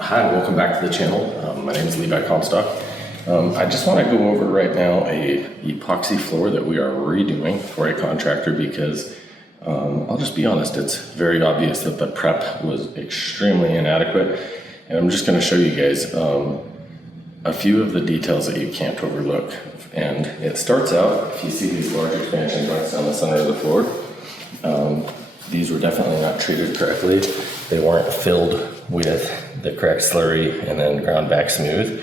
Hi, welcome back to the channel. My name is Levi Comstock. I just want to go over right now a epoxy floor that we are redoing for a contractor because I'll just be honest, it's very obvious that the prep was extremely inadequate, and I'm just going to show you guys a few of the details that you can't overlook. And it starts out, if you see these large expansion joints down the center of the floor, these were definitely not treated correctly. They weren't filled with the correct slurry and then ground back smooth.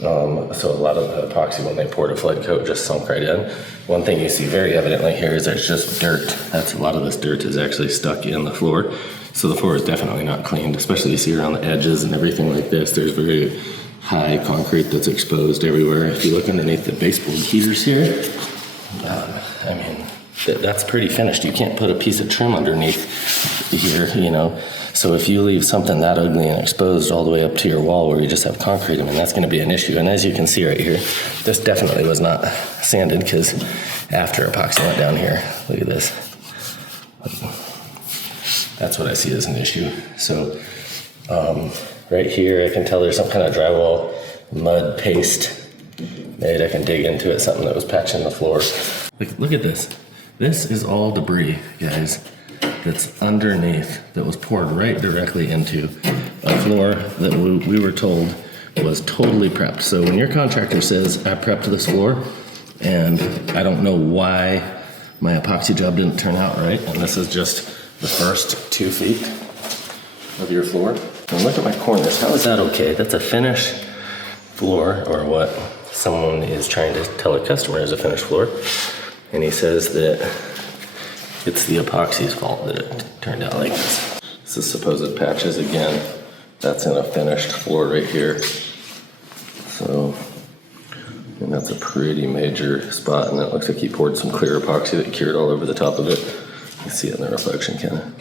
So a lot of the epoxy, when they poured a flood coat, just sunk right in. One thing you see very evidently here is there's just dirt. That's a lot of this dirt is actually stuck in the floor. So the floor is definitely not cleaned, especially you see around the edges and everything like this. There's very high concrete that's exposed everywhere. If you look underneath the baseboard heaters here, I mean, that's pretty finished. You can't put a piece of trim underneath here, you know. So if you leave something that ugly and exposed all the way up to your wall where you just have concrete, I mean, that's going to be an issue. And as you can see right here, this definitely was not sanded because after epoxy went down here, look at this. That's what I see as an issue. So right here, I can tell there's some kind of drywall mud paste made. I can dig into it, something that was patching the floor. Look at this. This is all debris, guys, that's underneath, that was poured right directly into a floor that we were told was totally prepped. So when your contractor says, I prepped this floor, and I don't know why my epoxy job didn't turn out right, and this is just the first 2 feet of your floor. And look at my corners, how is that okay? That's a finished floor, or what someone is trying to tell a customer is a finished floor. And he says that it's the epoxy's fault that it turned out like this. This is supposed patches again. That's in a finished floor right here. So, and that's a pretty major spot, and it looks like he poured some clear epoxy that cured all over the top of it. You see it in the reflection kind of.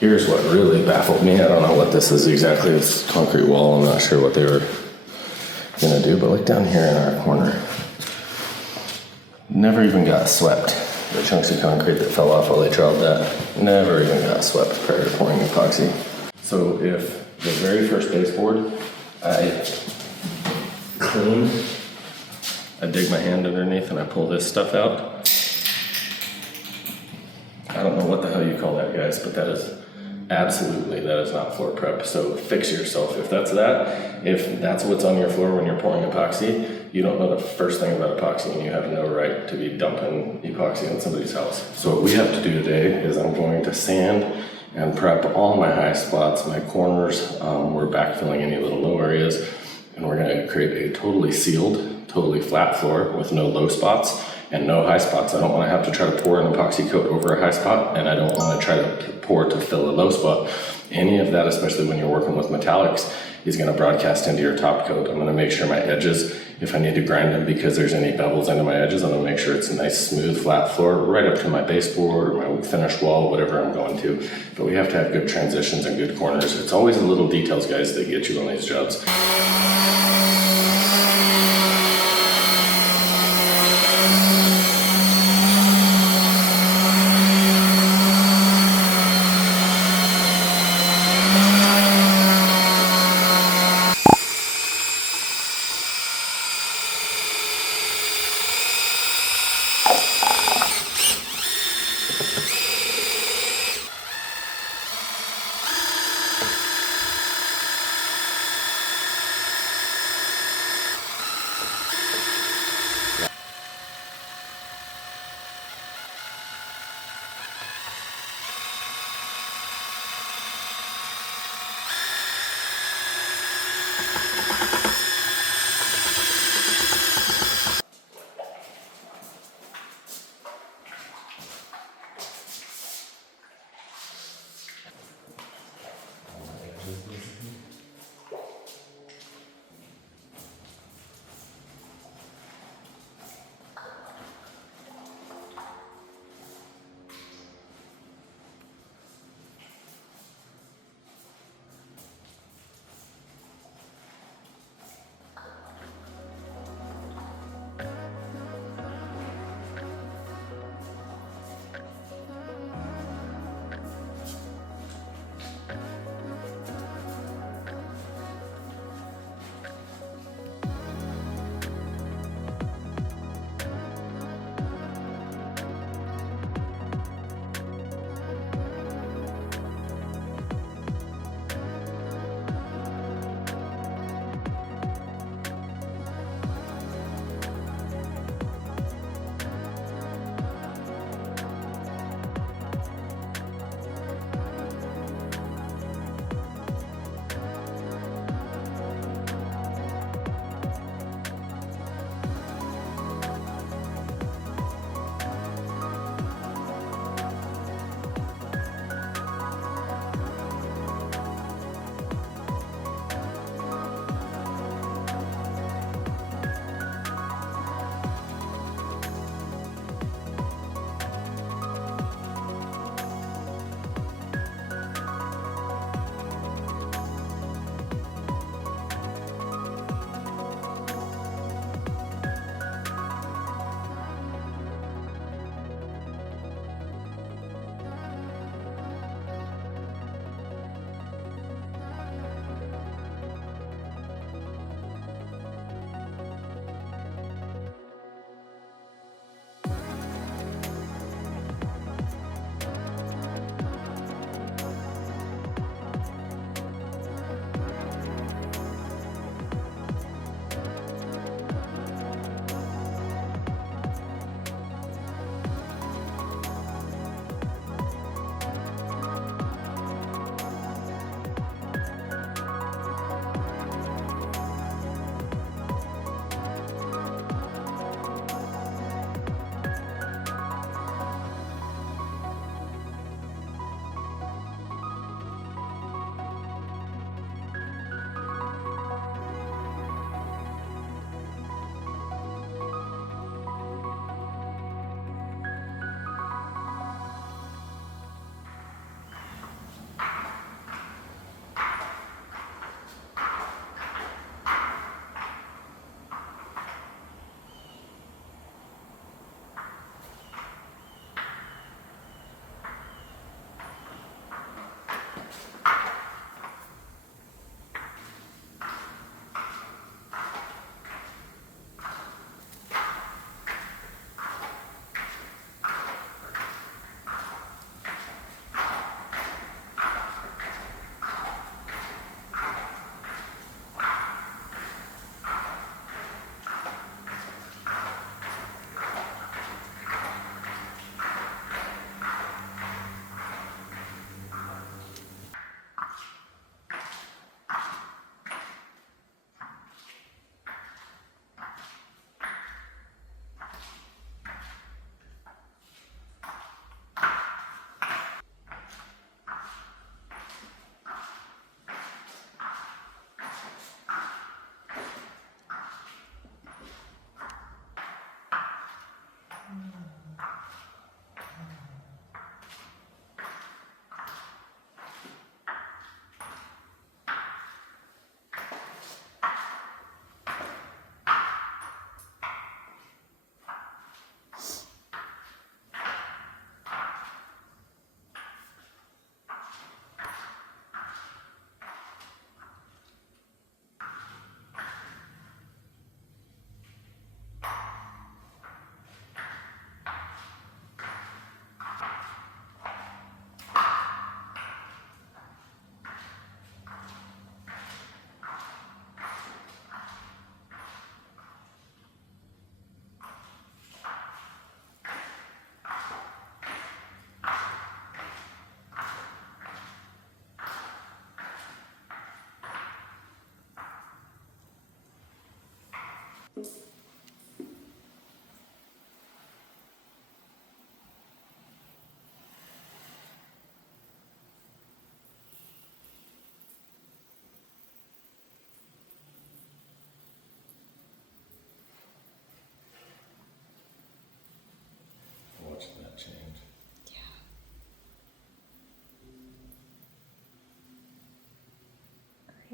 Here's what really baffled me. I don't know what this is exactly. It's concrete wall. I'm not sure what they were gonna do, but look down here in our corner. Never even got swept. The chunks of concrete that fell off while they troweled that never even got swept prior to pouring epoxy. So if the very first baseboard I clean, I dig my hand underneath and I pull this stuff out. I don't know what the hell you call that, guys, but that is absolutely, that is not floor prep. So fix yourself. If that's what's on your floor when you're pouring epoxy, you don't know the first thing about epoxy, and you have no right to be dumping epoxy in somebody's house. So what we have to do today is I'm going to sand and prep all my high spots, my corners. We're backfilling any little low areas, and we're going to create a totally sealed, totally flat floor with no low spots and no high spots. I don't want to have to try to pour an epoxy coat over a high spot, and I don't want to try to pour to fill a low spot. Any of that, especially when you're working with metallics, is going to broadcast into your top coat. I'm going to make sure my edges, if I need to grind them because there's any bevels into my edges, I'm going to make sure it's a nice smooth flat floor right up to my baseboard or my finished wall, whatever I'm going to. But we have to have good transitions and good corners. It's always the little details, guys, that get you on these jobs.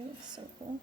with circle.